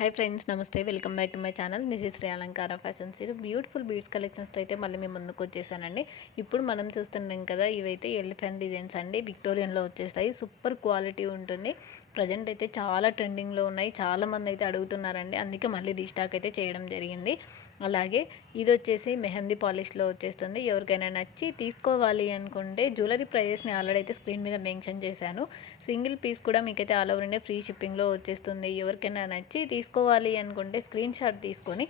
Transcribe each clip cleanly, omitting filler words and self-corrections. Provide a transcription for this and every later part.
Hi friends, namaste. Welcome back to my channel. This is Shri Alankara fashions. Beautiful beads కలెక్షన్స్తో అయితే మళ్ళీ మేము ముందుకు వచ్చేసానండి. ఇప్పుడు మనం చూస్తున్నాం కదా, ఇవైతే ఎలిఫెంట్ డిజైన్స్ అండి. విక్టోరియన్లో వచ్చేస్తాయి. సూపర్ క్వాలిటీ ఉంటుంది. ప్రజెంట్ అయితే చాలా ట్రెండింగ్లో ఉన్నాయి. చాలామంది అయితే అడుగుతున్నారండి, అందుకే మళ్ళీ రీస్టాక్ అయితే చేయడం జరిగింది. అలాగే ఇది వచ్చేసి మెహందీ పాలిష్లో వచ్చేస్తుంది. ఎవరికైనా నచ్చి తీసుకోవాలి అనుకుంటే జ్యువెలరీ ప్రైజెస్ని ఆల్రెడీ అయితే స్క్రీన్ మీద మెన్షన్ చేశాను. సింగిల్ పీస్ కూడా మీకైతే ఆల్ ఓవర్ ఇండియా ఫ్రీ షిప్పింగ్లో వచ్చేస్తుంది. ఎవరికైనా నచ్చి తీసుకోవాలి అనుకుంటే స్క్రీన్ షాట్ తీసుకొని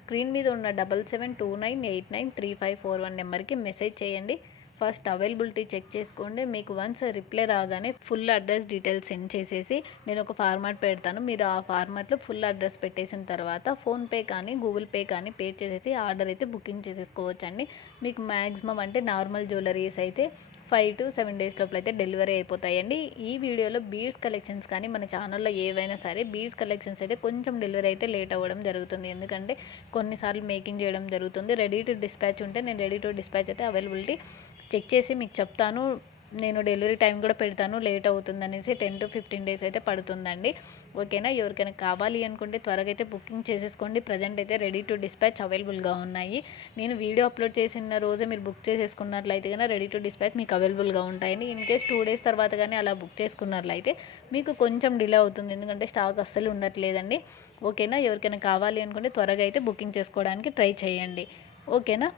స్క్రీన్ మీద ఉన్న 7729893541 నెంబర్కి మెసేజ్ చేయండి. ఫస్ట్ అవైలబిలిటీ చెక్ చేసుకోండి. మీకు వన్స్ రిప్లై రాగానే ఫుల్ అడ్రస్ డీటెయిల్స్ సెండ్ చేసేసి నేను ఒక ఫార్మాట్ పెడతాను. మీరు ఆ ఫార్మాట్లో ఫుల్ అడ్రస్ పెట్టేసిన తర్వాత ఫోన్పే కానీ గూగుల్ పే కానీ పే చేసేసి ఆర్డర్ అయితే బుకింగ్ చేసేసుకోవచ్చండి. మీకు మ్యాక్సిమం అంటే నార్మల్ జ్యువెలరీస్ అయితే 5 to 7 డేస్ లోపల అయితే డెలివరీ అయిపోతాయండి. ఈ వీడియోలో బీడ్స్ కలెక్షన్స్ కానీ మన ఛానల్లో ఏవైనా సరే బీడ్స్ కలెక్షన్స్ అయితే కొంచెం డెలివరీ అయితే లేట్ అవ్వడం జరుగుతుంది. ఎందుకంటే కొన్నిసార్లు మేకింగ్ చేయడం జరుగుతుంది. రెడీ టు డిస్పాచ్ ఉంటే నేను రెడీ టు డిస్పాచ్ అయితే అవైలబిలిటీ చెక్ చేసి మీకు చెప్తాను. నేను డెలివరీ టైం కూడా పెడతాను. లేట్ అవుతుంది అనేసి 10 to 15 డేస్ అయితే పడుతుందండి. ఓకేనా. ఎవరికైనా కావాలి అనుకుంటే త్వరగా అయితే బుకింగ్ చేసేసుకోండి. ప్రజెంట్ అయితే రెడీ టు డిస్పాచ్ అవైలబుల్గా ఉన్నాయి. నేను వీడియో అప్లోడ్ చేసిన రోజే మీరు బుక్ చేసేసుకున్నట్లయితే కానీ రెడీ టు డిస్పాచ్ మీకు అవైలబుల్గా ఉంటాయండి. ఇన్ కేస్ 2 డేస్ తర్వాత కానీ అలా బుక్ చేసుకున్నట్లయితే మీకు కొంచెం డిలే అవుతుంది. ఎందుకంటే స్టాక్ అస్సలు ఉండట్లేదండి. ఓకేనా. ఎవరికైనా కావాలి అనుకుంటే త్వరగా అయితే బుకింగ్ చేసుకోవడానికి ట్రై చేయండి. ఓకేనా.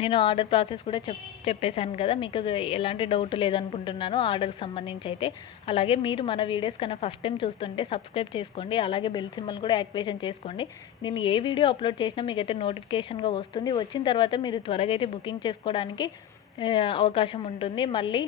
నేను ఆర్డర్ ప్రాసెస్ కూడా చెప్పేశాను కదా, మీకు ఎలాంటి డౌట్ లేదనుకుంటున్నాను ఆర్డర్కి సంబంధించి అయితే. అలాగే మీరు మన వీడియోస్ కన్నా ఫస్ట్ టైం చూస్తుంటే సబ్స్క్రైబ్ చేసుకోండి. అలాగే బెల్ సింబల్ కూడా యాక్టివేషన్ చేసుకోండి. నేను ఏ వీడియో అప్లోడ్ చేసినా మీకైతే నోటిఫికేషన్గా వస్తుంది. వచ్చిన తర్వాత మీరు త్వరగా అయితే బుకింగ్ చేసుకోవడానికి అవకాశం ఉంటుంది. మళ్ళీ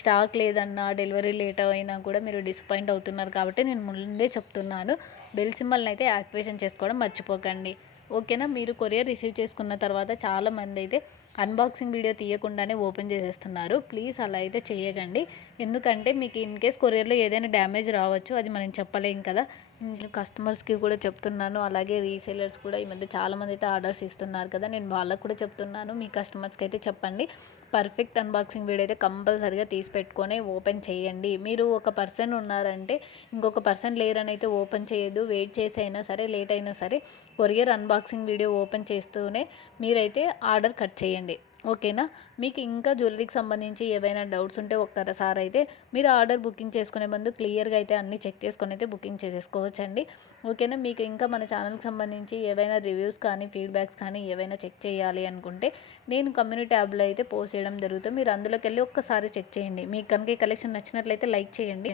స్టాక్ లేదన్నా డెలివరీ లేట్ అయినా కూడా మీరు డిసప్పాయింట్ అవుతున్నారు కాబట్టి నేను ముందే చెప్తున్నాను. బెల్ సింబల్ని అయితే యాక్టివేషన్ చేసుకోవడం మర్చిపోకండి. ఓకేనా. మీరు కొరియర్ రిసీవ్ చేసుకున్న తర్వాత చాలామంది అయితే అన్బాక్సింగ్ వీడియో తీయకుండానే ఓపెన్ చేసేస్తున్నారు. ప్లీజ్ అలా అయితే చేయకండి. ఎందుకంటే మీకు ఇన్ కేస్ కొరియర్లో ఏదైనా డ్యామేజ్ రావచ్చు, అది మనం చెప్పలేం కదా. నేను కస్టమర్స్కి కూడా చెప్తున్నాను. అలాగే రీసేలర్స్ కూడా ఈ మధ్య చాలామంది అయితే ఆర్డర్స్ ఇస్తున్నారు కదా, నేను వాళ్ళకు కూడా చెప్తున్నాను. మీ కస్టమర్స్కి అయితే చెప్పండి, పర్ఫెక్ట్ అన్బాక్సింగ్ వీడియో అయితే కంపల్సరీగా తీసి పెట్టుకొని ఓపెన్ చేయండి. మీరు ఒక పర్సన్ ఉన్నారంటే ఇంకొక పర్సన్ లేరని అయితే ఓపెన్ చేయొద్దు. వెయిట్ చేసి అయినా సరే లేట్ అయినా సరే కొరియర్ అన్బాక్సింగ్ వీడియో ఓపెన్ చేస్తూనే మీరైతే ఆర్డర్ కట్ చేయండి. ఓకేనా. మీకు ఇంకా జ్యువెలరీకి సంబంధించి ఏవైనా డౌట్స్ ఉంటే ఒక్కసారి అయితే మీరు ఆర్డర్ బుకింగ్ చేసుకునే ముందు క్లియర్గా అయితే అన్నీ చెక్ చేసుకొని అయితే బుకింగ్ చేసేసుకోవచ్చండి. ఓకేనా. మీకు ఇంకా మన ఛానల్కి సంబంధించి ఏవైనా రివ్యూస్ కానీ ఫీడ్బ్యాక్స్ కానీ ఏవైనా చెక్ చేయాలి అనుకుంటే నేను కమ్యూనిటీ ట్యాబ్లో అయితే పోస్ట్ చేయడం జరుగుతుంది. మీరు అందులోకి వెళ్ళి ఒక్కసారి చెక్ చేయండి. మీకు కనుక ఈ కలెక్షన్ నచ్చినట్లయితే లైక్ చేయండి.